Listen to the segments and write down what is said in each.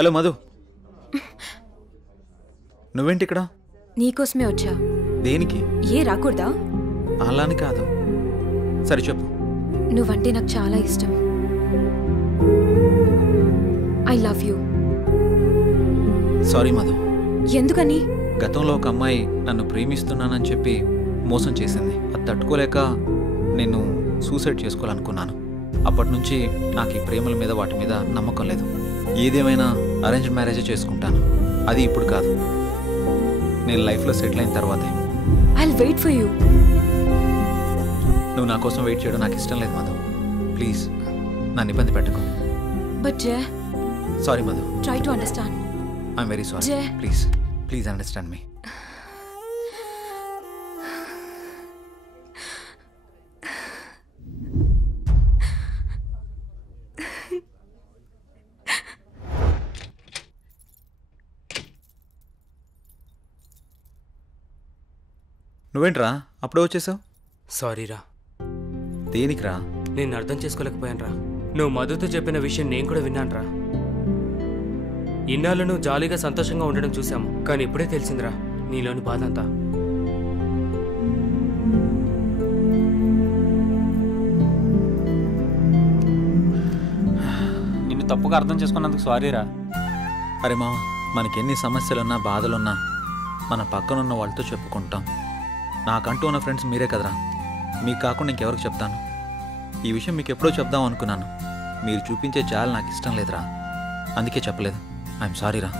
Hello Madhu, నువ్వేంటి ఇక్కడ? నీకోసమే వచ్చా. దేనికి? ఏ రాకూడదా? అలాని కాదు. సరే చెప్పు. నువ్వంటే నాకు చాలా ఇష్టం. I love you. Sorry Madhu. ఎందుకని? గతంలో ఒక అమ్మాయి నన్ను ప్రేమిస్తున్నానని చెప్పి మోసం చేసింది. అది తట్టుకోలేక నేను సూసైడ్ చేసుకోవాలనుకున్నాను. అప్పటి నుంచి నాకు ఈ ప్రేమల మీద వాటి మీద నమ్మకం లేదు. ఏదేమైనా అరేంజ్డ్ మ్యారేజే చేసుకుంటాను. అది ఇప్పుడు కాదు, నేను లైఫ్లో సెటిల్ అయిన తర్వాతే. I'll wait for you. నువ్వు నా కోసం వెయిట్ చేయడం నాకు ఇష్టం లేదు మధు. ప్లీజ్ నన్ను ఇబ్బంది పెట్టకు. But Jaya, sorry Madhu. Try to understand. I'm very sorry. Jaya, please please understand me. నువ్వేంట్రా అప్పుడే వచ్చేసావు? సారీరా. దేనికిరా? నేను అర్థం చేసుకోలేకపోయానురా. నువ్వు మధుతో చెప్పిన విషయం నేను కూడా విన్నానురా. ఇన్నాళ్ళు నువ్వు జాలీగా సంతోషంగా ఉండడం చూసాము, కానీ ఇప్పుడే తెలిసిందిరా నీలోని బాధ అంతా. నిన్ను తప్పుగా అర్థం చేసుకున్నందుకు సారీరా. అరే మామ, మనకెన్ని సమస్యలున్నా బాధలున్నా మన పక్కనున్న వాళ్ళతో చెప్పుకుంటాం. నాకంటూ ఉన్న ఫ్రెండ్స్ మీరే కదరా. మీకు కాకుండా ఇంకెవరికి చెప్తాను? ఈ విషయం మీకు ఎప్పుడో చెప్దాం అనుకున్నాను. మీరు చూపించే చాలా నాకు ఇష్టం లేదురా, అందుకే చెప్పలేదు. ఐఎమ్ సారీరా.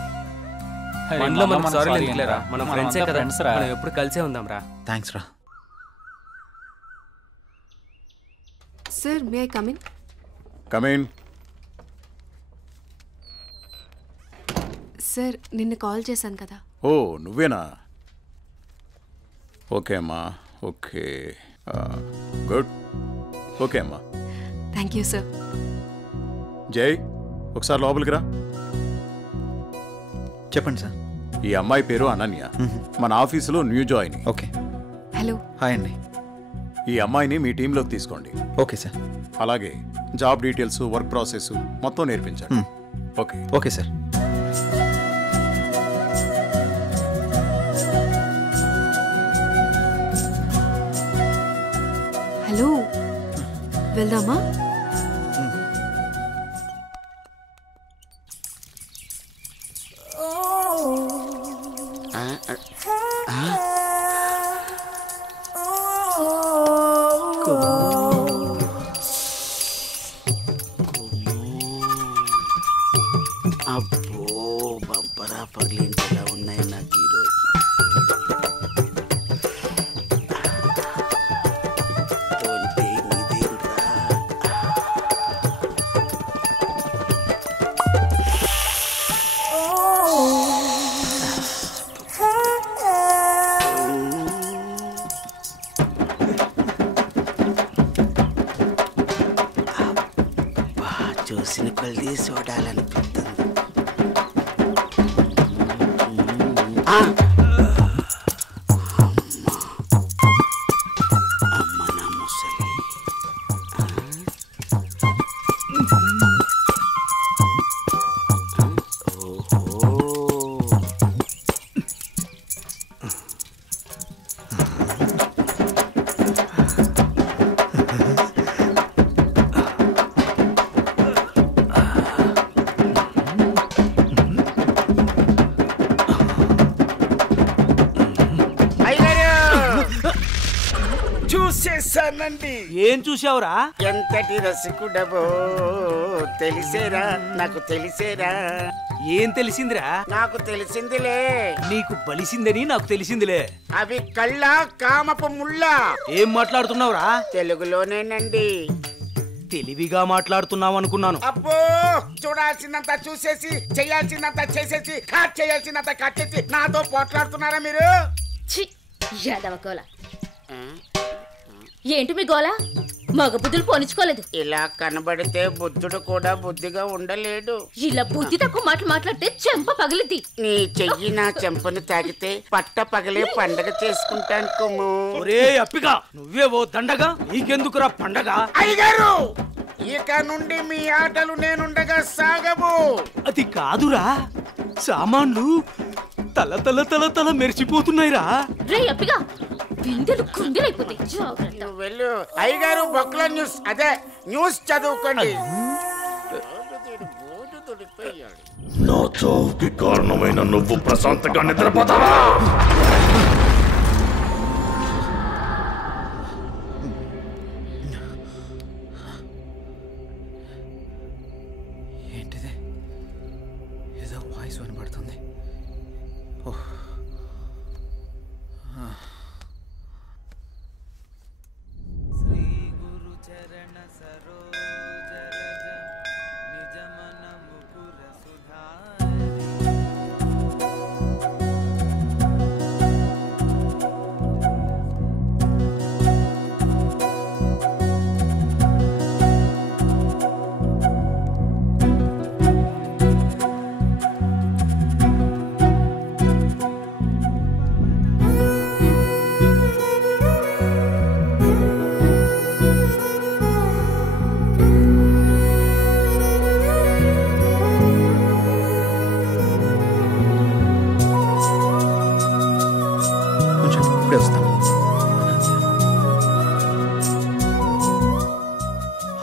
మనలో మనం సారీ ఎందుకులేరా, మనం ఫ్రెండ్సే కదా, మనం ఎప్పుడు కలిసే ఉందాం రా. థ్యాంక్స్ రా. Sir, may I come in? Come in. Sir, నిన్న కాల్ చేశాను కదా. ఓ నువ్వేనా? ఓకే అమ్మా. Okay, good. ఓకే అమ్మా. Thank you sir. జై, ఒకసారి లోపలికి రా. చెప్పండి సార్. ఈ అమ్మాయి పేరు అనన్య, మన ఆఫీసులో new join. Okay. Hello. Hi అండి. ఈ అమ్మాయిని మీ టీంలోకి తీసుకోండి. Okay sir. అలాగే జాబ్ డీటెయిల్స్, వర్క్ ప్రాసెస్ మొత్తం నేర్పించండి. ఓకే. Okay sir. హలో, వెళ్దామా? అబ్బో, బంపరా పగిలింటి ఎలా ఉన్నాయి నాకు ఈరోజు. చూసిన కొద్ది చూడాలనిపిస్తుంది. అమ్మ నా ముసలి. చూసేసానండి. ఏం చూసావురా? ఎంతటి రసికుడవో తెలిసేరా, నాకు తెలిసేరా. ఏం తెలిసిందిరా? నాకు తెలిసిందిలే. నీకు బలిసిందని నాకు తెలిసిందిలే. అవి కళ్ళ కామపు ముళ్ళ. ఏం మాట్లాడుతున్నావురా? తెలుగులోనేనండి. తెలివిగా మాట్లాడుతున్నావు అనుకున్నాను. అబ్బో, చూడాల్సిందంతా చూసేసి, చేయాల్సిందంతా చేసేసి, కట్ చేయాల్సిందంతా కట్ చేసి నాతో పోట్లాడుతున్నారా మీరు? ఏంటి మీ గోల? మగ బుద్ధులు పోనిచ్చుకోలేదు. ఇలా కనబడితే బుద్ధుడు కూడా బుద్ధిగా ఉండలేడు. ఇలా బుద్ధి తక్కువ మాటలు మాట్లాడితే చెంప పగిలిద్ది. నీ చెయ్యి నా చెంపను తాగితే పట్ట పగలే పండగ చేసుకుంటాను కొమ్ము. ఒరే అప్పిగా, నువ్వే ఓ దండగా, నీకెందుకురా పండగ? అయ్యగారు, ఇక నుండి మీ ఆటలు నేనుండగా సాగవు. అది కాదురా, సామాన్లు తల తల తల తల మెరిచిపోతున్నాయిరా. రే అప్పిగా బిందెలు కుందెలైపోతాయి. జాగ్రత్త. నువ్వు వెళ్ళు. అయ్యగారు బొక్కల న్యూస్ అదే న్యూస్ చదువుకోండి. నా చావుకి కారణమైన నువ్వు ప్రశాంతంగా నిద్రపోతావా? ఏంటిది? ఏదో వాయిస్ వినబడుతుంది. ఓహ్. శ్రీ గురు చరణ సరోజరజ నిజ మన ముకుర సుధారి. కొంచెం ఇప్పుడే వస్తాను.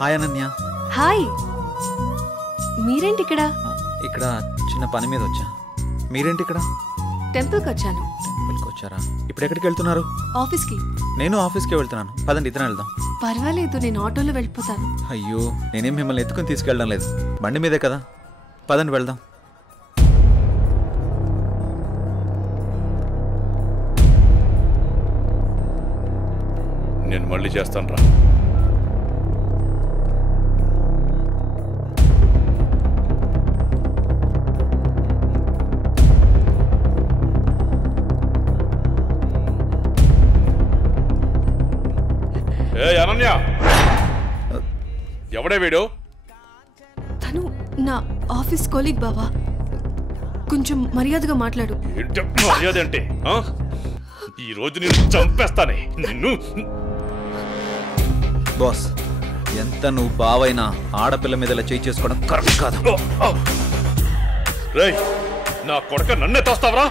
హాయ్ అనన్య. హాయ్, మీరేంటి ఇక్కడ? ఇక్కడ చిన్న పని మీద వచ్చా. మీరేంటి ఇక్కడ? టెంపుల్కి వచ్చాను. టెంపుల్కి వచ్చారా? ఇప్పుడు ఎక్కడికి వెళ్తున్నారు? ఆఫీస్కి. నేను ఆఫీస్కి వెళ్తున్నాను. పదండి, ఇద్దరం వెళ్దాం. పర్వాలేదు, నేను ఆటోలో వెళ్ళిపోతాను. అయ్యో, నేనేం మిమ్మల్ని ఎత్తుకుని తీసుకెళ్ళడం లేదు, బండి మీదే కదా. పదండి వెళ్దాం. నేను మళ్ళీ చేస్తాను రా. ఏ అనన్య, ఎవడే వీడు? తను నా ఆఫీస్ కొలీగ్ బావా. కొంచెం మర్యాదగా మాట్లాడు. ఏంటి మర్యాద అంటే? ఈ రోజు నేను చంపేస్తానే నిన్ను. బాస్, ఎంత నువ్వు బావైనా ఆడపిల్ల మీద ఇలా చేయి చేసుకోవడం కరెక్ట్ కాదు. రేయ్, నా కొడక నన్నే తోస్తావరా?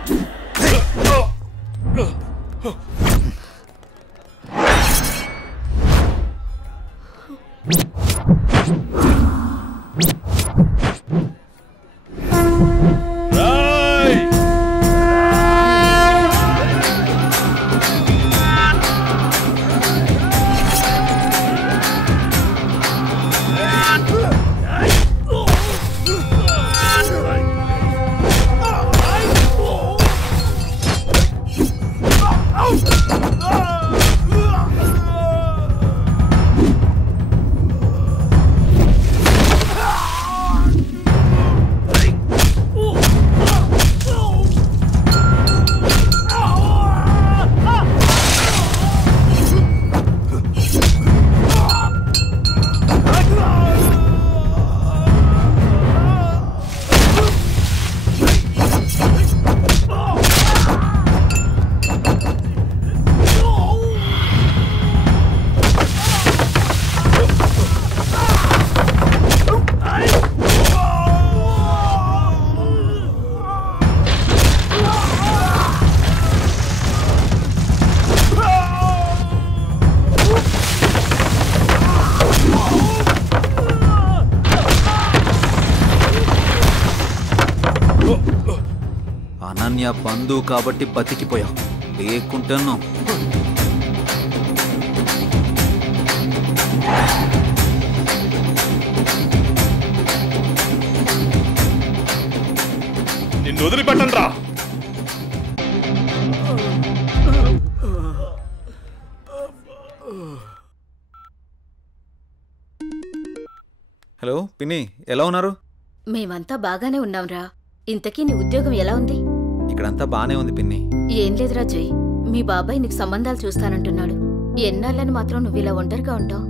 అనన్య బంధువు కాబట్టి బతికిపోయావు, లేకుంటాను. నిన్ను వదిలిపెట్టను రా. హలో పిన్ని, ఎలా ఉన్నారు? మేమంతా బాగానే ఉన్నాంరా. ఇంతకీ నీ ఉద్యోగం ఎలా ఉంది? ఇక్కడంతా బానే ఉంది పిన్ని. ఏం లేదురా జై, మీ బాబాయ్ నీకు సంబంధాలు చూస్తానంటున్నాడు. ఎన్నాళ్ళని మాత్రం నువ్వు ఇలా ఒంటరిగా ఉంటావు?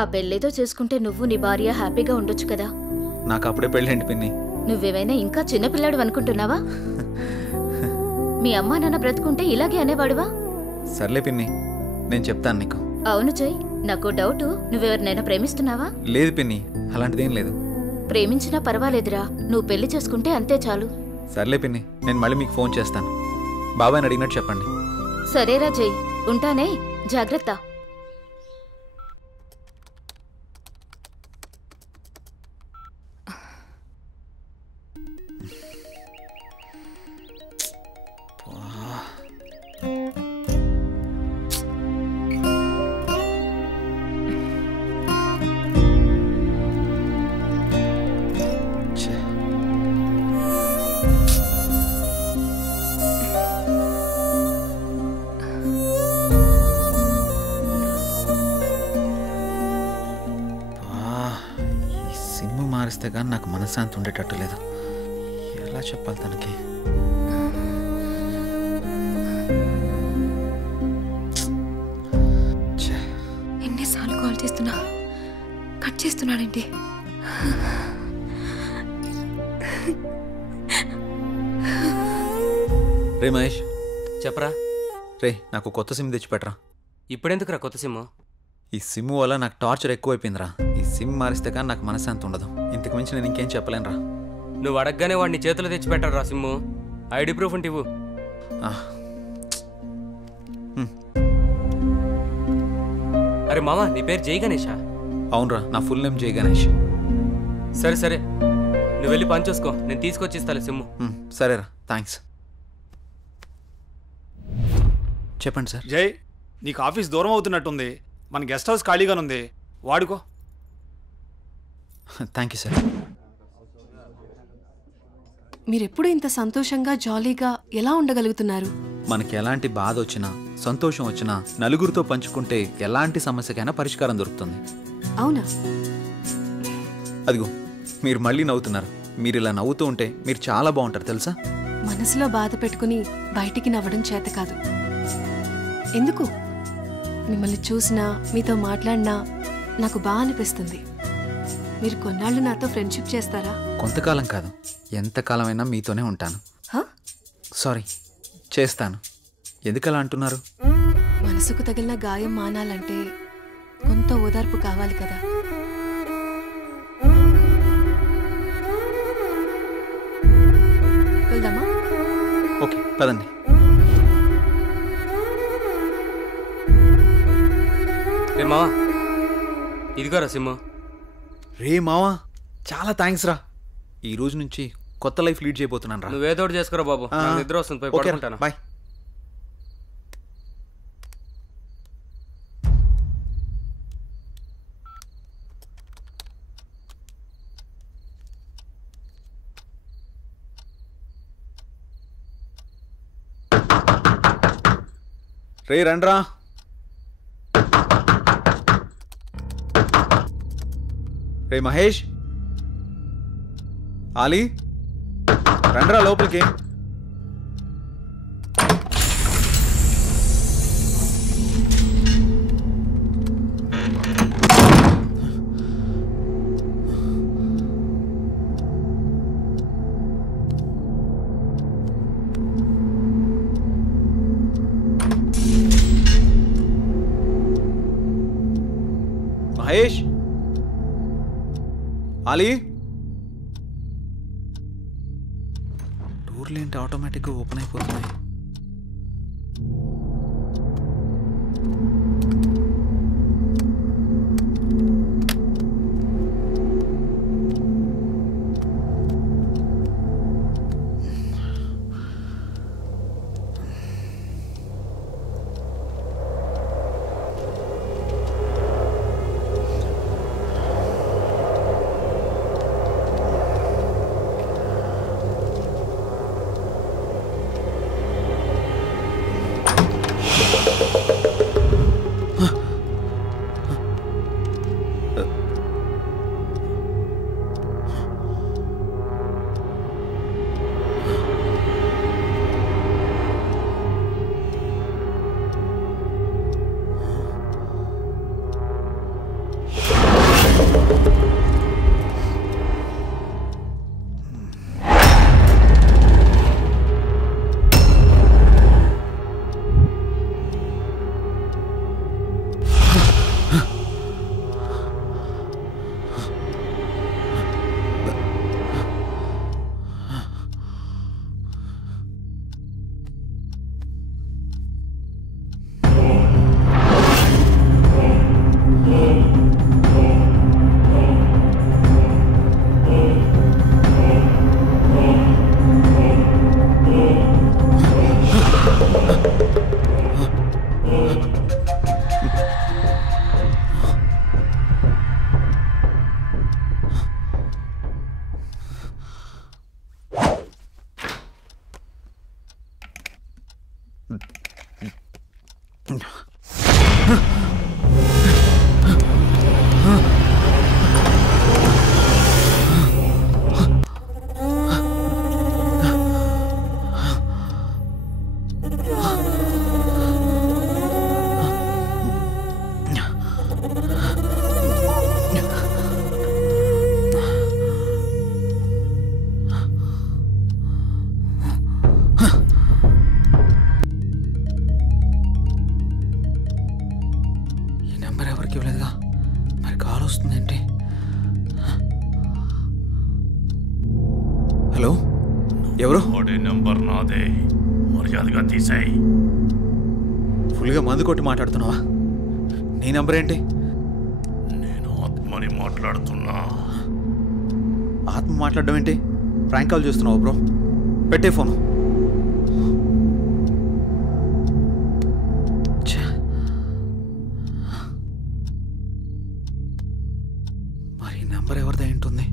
ఆ పెళ్ళేదో చేసుకుంటే నువ్వు నీ భార్య హ్యాపీగా ఉండొచ్చు కదా. నాకు అప్పుడే పెళ్ళేంటి పిన్ని? నువ్వేమైనా ఇంకా చిన్నపిల్లాడు అనుకుంటున్నావా? మీ అమ్మా నాన్న బ్రతుకుంటే ఇలాగే అనేవాడువా? సర్లే పిన్ని, నేను చెప్తాను నీకు. అవును జై, నాకు డౌట్, నువ్వెవరినైనా ప్రేమిస్తున్నావా? లేదు పిన్ని, అలాంటిదేం లేదు. ప్రేమించినా పర్వాలేదురా, నువ్వు పెళ్లి చేసుకుంటే అంతే చాలు. సర్లే పిన్ని, నేను మళ్ళీ మీకు ఫోన్ చేస్తాను. బాబాయ్ని అడిగినట్టు చెప్పండి. సరేరా జై, ఉంటానే, జాగ్రత్త. మారిస్తే కానీ నాకు మనశ్శాంతి ఉండేటట్టు లేదు. ఎలా చెప్పాలి తనకి? ఎన్నిసార్లు కాల్ చేస్తున్నా కట్ చేస్తున్నాడండి. రే మహేష్, చెప్పరా. రే నాకు కొత్త సిమ్ తెచ్చిపెట్టరా. ఇప్పుడెందుకురా కొత్త సిమ్? ఈ సిమ్ వల్ల నాకు టార్చర్ ఎక్కువైపోయిందిరా. ఈ సిమ్ మారిస్తే కానీ నాకు మనశ్శాంతి ఉండదు. ఇంతకు మించి నేను ఇంకేం చెప్పలేనురా. నువ్వు అడగగానే వాడిని చేతిలో తెచ్చిపెట్టాడు రా సిమ్ము. ఐడి ప్రూఫ్ ఉంటే ఇవ్వు. అరే మామ, నీ పేరు జై గణేషా? అవునరా, నా ఫుల్ నేమ్ జై గణేష్. సరే సరే, నువ్వు వెళ్ళి పని చూసుకో, నేను తీసుకొచ్చి ఇస్తాను సిమ్ము. సరేరా, థ్యాంక్స్. చెప్పండి సార్. జై, నీకు ఆఫీస్ దూరం అవుతున్నట్టుంది. మన గెస్ట్ హౌస్ ఖాళీగానుంది, వాడుకో. Thank you sir. మీరెప్పుడు ఇంత సంతోషంగా జాలీగా ఎలా ఉండగలుగుతున్నారు? మనకి ఎలాంటి బాధ వచ్చినా సంతోషం వచ్చినా నలుగురితో పంచుకుంటే ఎలాంటి సమస్యకైనా పరిష్కారం దొరుకుతుంది. అవునా? అదిగో మీరు మళ్ళీ నవ్వుతున్నారు. మీరు ఇలా నవ్వుతూ ఉంటే మీరు చాలా బాగుంటారు తెలుసా. మనసులో బాధ పెట్టుకుని బయటికి నవ్వడం చేత కాదు. ఎందుకు? మిమ్మల్ని చూసినా మీతో మాట్లాడినా నాకు బాగా అనిపిస్తుంది. మీరు కొన్నాళ్ళు నాతో ఫ్రెండ్షిప్ చేస్తారా? కొంతకాలం కాదు, ఎంతకాలమైనా మీతోనే ఉంటాను. సారీ, చేస్తాను. ఎందుకలా అంటున్నారు? మనసుకు తగిలిన గాయం మానాలంటే కొంత ఓదార్పు కావాలి కదా. వెళ్దామా? ఓకే, పదండి. రే మావా, ఇదిగోరా సిమ్ము. రే మావా, చాలా థ్యాంక్స్ రా. ఈ రోజు నుంచి కొత్త లైఫ్ లీడ్ చేయబోతున్నాను రా. నువ్వేదో ఒకటి చేసుకోరా బాబు, నిద్ర వస్తుంది, పోయి పడుకుంటాను. బాయ్. రే రండ్రా. రే మహేష్, ఆలీ, రండ్రా లోపలికి. మహేష్, ఆలీ, డోర్లు ఏంటి ఆటోమేటిక్గా ఓపెన్ అయిపోతున్నాయి? హలో, ఎవరు? నెంబర్ నాదే, మర్యాదగా తీసేయ్. ఫుల్గా మందు కొట్టి మాట్లాడుతున్నావా? నీ నంబర్ ఏంటి? నేను ఆత్మని మాట్లాడుతున్నా. ఆత్మ మాట్లాడడం ఏంటి? ప్రాంక్ కాల్ చేస్తున్నావు బ్రో. పెట్టే ఫోను. మరి నంబర్ ఎవరిదై ఉంటుంది?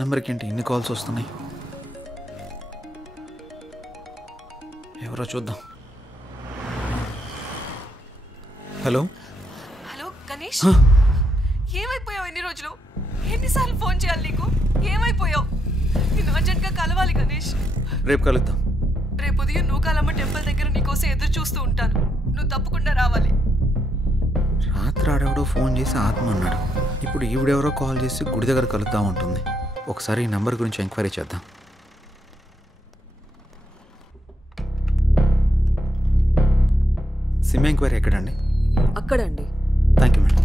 నెంబర్కి ఏంటి ఇన్ని కాల్స్ వస్తున్నాయి? ఎవరో చూద్దాం. హలో హలో గణేష్, ఏమైపోయావు? ఎన్ని రోజులు, ఎన్నిసార్లు ఫోన్ చేయాలి నీకు? ఏమైపోయావు? నిన్ను అర్జెంట్గా కలవాలి గణేష్. రేపు కలుద్దాం. రేపు ఉదయం నూకాలమ్మ టెంపుల్ దగ్గర నీకోసం ఎదురు చూస్తూ ఉంటాను. నువ్వు తప్పకుండా రావాలి. రాత్రి ఆడెవడో ఫోన్ చేసి ఆత్మ అన్నాడు. ఇప్పుడు ఈవిడెవరో కాల్ చేసి గుడి దగ్గర కలుద్దాం ఉంటుంది. ఒకసారి ఈ నంబర్ గురించి ఎంక్వైరీ చేద్దాం. సిమ్ ఎంక్వైరీ ఎక్కడండి? అక్కడండి. Thank you madam.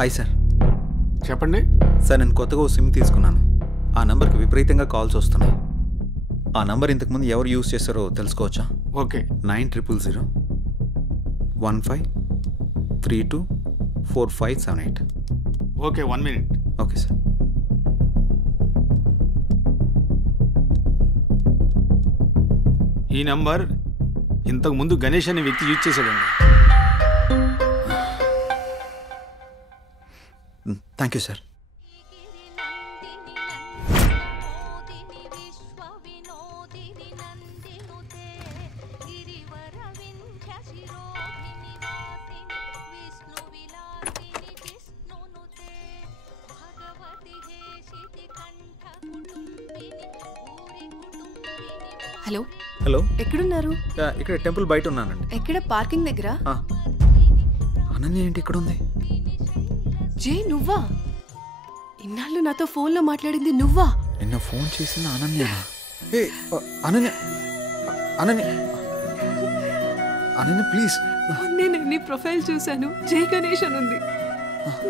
Hi sir. చెప్పండి సార్, నేను కొత్తగా ఓ సిమ్ తీసుకున్నాను. ఆ నంబర్కి విపరీతంగా కాల్స్ వస్తున్నాయి. ఆ నంబర్ ఇంతకుముందు ఎవరు యూజ్ చేస్తారో తెలుసుకోవచ్చా? Okay. 9000 15324578. Okay, 1 minute. Okay sir. ఈ నంబర్ ఇంతకు ముందు గణేష్ అనే వ్యక్తి యూజ్ చేశాడండి. Thank you sir. Hello hello, ఎక్కడున్నారు? ఇక్కడ టెంపుల్ బయట ఉన్నానండి. ఎక్కడ? పార్కింగ్ దగ్గర. అనన్య ఏంటి ఇక్కడ ఉంది? జే, నువ్వా? ఇన్నాళ్ళు నాతో ఫోన్లో మాట్లాడింది నువ్వా? నిన్న ఫోన్ చేసిన అనన్య. అనన్య అనన్య అనన్య ప్లీజ్. నేను నీ ప్రొఫైల్ చూశాను, జే గణేష్ అని ఉంది.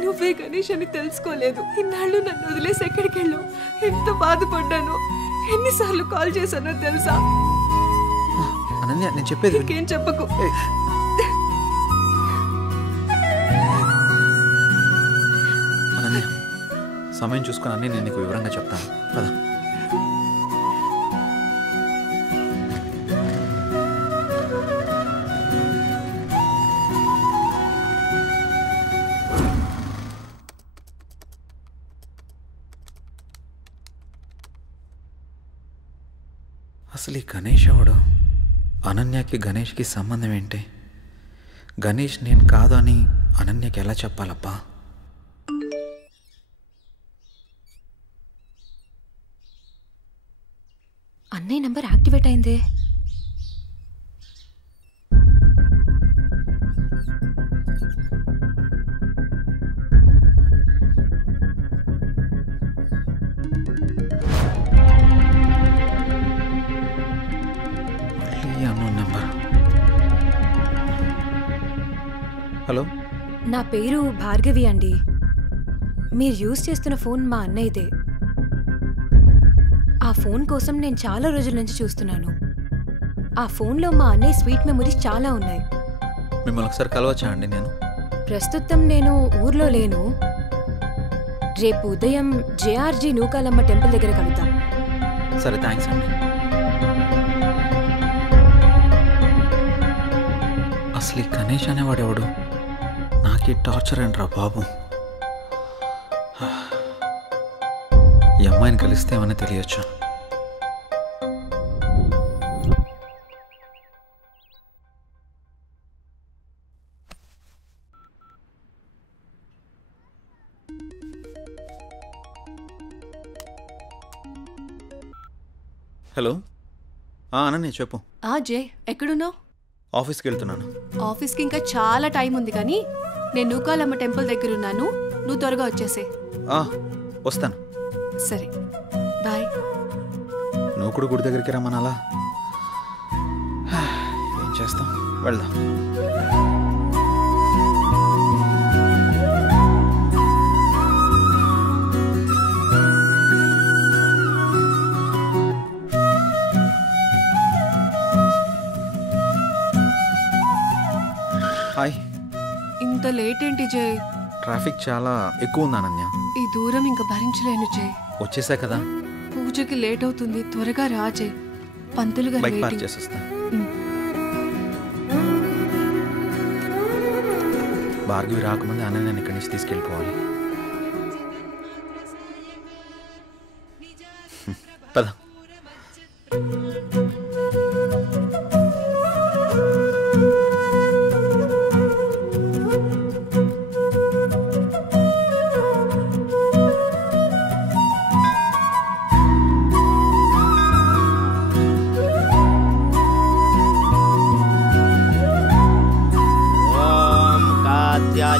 నువ్వే గణేష్ అని తెలుసుకోలేదు. ఇన్నాళ్ళు నన్ను వదిలేసి ఎక్కడికి వెళ్ళావు? ఎంత బాధపడ్డాను, ఎన్నిసార్లు కాల్ చేశానో తెలుసా? అనన్య, నేను చెప్పేది ఇంకేం చెప్పకు. అనన్య, సమయం చూసుకుని అన్నీ నేను నీకు వివరంగా చెప్తాను కదా. అసలు ఈ గణేష్ ఎవడు? అనన్యకి గణేష్కి సంబంధం ఏంటి? గణేష్ నేను కాదు అని అనన్యకి ఎలా చెప్పాలబ్బా? అన్నయ్య నంబర్ యాక్టివేట్ అయిందే. హలో, నా పేరు భార్గవి అండి. మీరు యూజ్ చేస్తున్న ఫోన్ మా అన్నయ్యదే. ఆ ఫోన్ కోసం నేను చాలా రోజుల నుంచి చూస్తున్నాను. ఆ ఫోన్లో మా అన్నయ్య స్వీట్ మెమరీస్ చాలా ఉన్నాయి. మిమ్మల్ని ఒకసారి కలవచ్చా అండి నేను? ప్రస్తుతం నేను ఊర్లో లేను. రేపు ఉదయం జేఆర్జీ నూకాలమ్మ టెంపుల్ దగ్గర కలుద్దాం. సరే, థ్యాంక్స్ అండి. అసలు ఈ గణేష్ అనేవాడెవడు? నాకీ టార్చర్ ఏంట్రా బాబు. ఈ అమ్మాయిని కలిస్తే ఏమని తెలియచ్చు. హలో, అనన్య చెప్పు. జే, ఎక్కడున్నావు? ఆఫీస్కి వెళ్తున్నాను. ఆఫీస్కి ఇంకా చాలా టైం ఉంది, కానీ నేను నూకాలమ్మ టెంపుల్ దగ్గర ఉన్నాను. నువ్వు త్వరగా వచ్చేసే. వస్తాను. సరే, బాయ్. నువ్వు కూడా గుడి దగ్గరికి రమ్మనాలా? ఏం చేస్తాం, వెళ్దాం. హాయ్. ఇంత లేట్ ఏంటి జే? ట్రాఫిక్ చాలా ఎక్కువ ఉంది అనన్య. ఈ దూరం ఇంకా భరించలేను జే. వచ్చేసా కదా. పూజకి లేట్ అవుతుంది, త్వరగా రా జే. పంతులు గారు బైక్ పార్క్ వెయిటింగ్. చేసేస్తా. భార్గవి రాకముందే అనన్యని ఇక్కడి నుంచి తీసుకెళ్ళిపోవాలి. పద.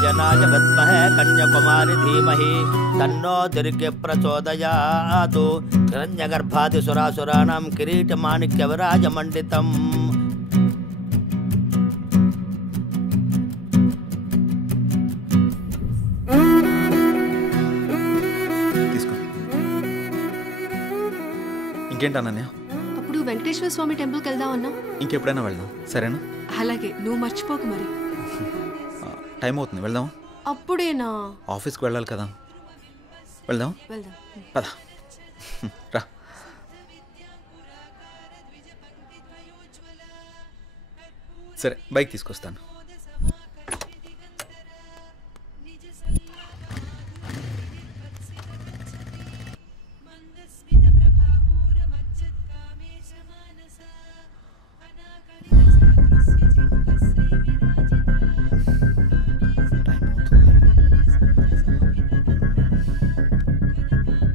जनाय विद्महे कन्याकुमारी धीमहि तन्नो दुर्गे प्रचोदयात् हिरण्यगर्भादिसुरासुराणां किरीटमाणिक्यविराजमण्डितम् తీసుకో. ఇంకేంటి అనన్య? అప్పుడు వెంకటేశ్వర స్వామి టెంపుల్కి వెళ్దాం అన్నా. ఇంకెప్పుడైనా వెళ్దాం, సరేనా? అలాగే, నువ్వు మర్చిపోకు మరి. టైం అవుతుంది, వెళ్దాం. అప్పుడేనా? ఆఫీస్కి వెళ్ళాలి కదా. వెళ్దాం. వెళ్దాం, పద. రా. సరే, బైక్ తీసుకొస్తాను.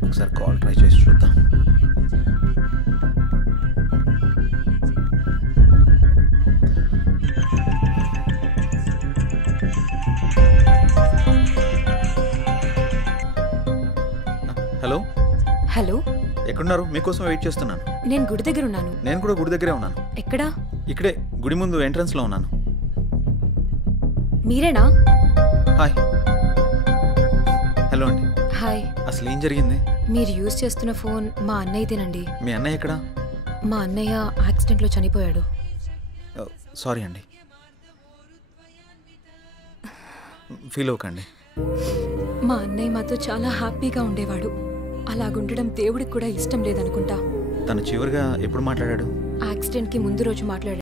ఒకసారి కాల్ ట్రై చేసి చూద్దాం. హలో. హలో, ఎక్కడున్నారు? మీకోసం వెయిట్ చేస్తున్నాను. నేను గుడి దగ్గర ఉన్నాను. నేను కూడా గుడి దగ్గరే ఉన్నాను. ఎక్కడా? ఇక్కడే, గుడి ముందు ఎంట్రన్స్లో ఉన్నాను. మీరేనా? హాయ్. హలో అండి. హాయ్. అసలు ఏం జరిగింది? మీరు యూజ్ చేస్తున్న ఫోన్ మా అన్నయ్యదేనండి. మీ అన్నయ్య ఎక్కడా? మా అన్నయ్య యాక్సిడెంట్లో చనిపోయాడు. సారీ అండి. ఫీల్ అవ్వకండి. మా అన్నయ్య మాతో చాలా హ్యాపీగా ఉండేవాడు. అలాగుండడం దేవుడికి కూడా ఇష్టం లేదనుకుంటా. తను చివరిగా ఎప్పుడు మాట్లాడాడు? యాక్సిడెంట్కి ముందు రోజు మాట్లాడాడు.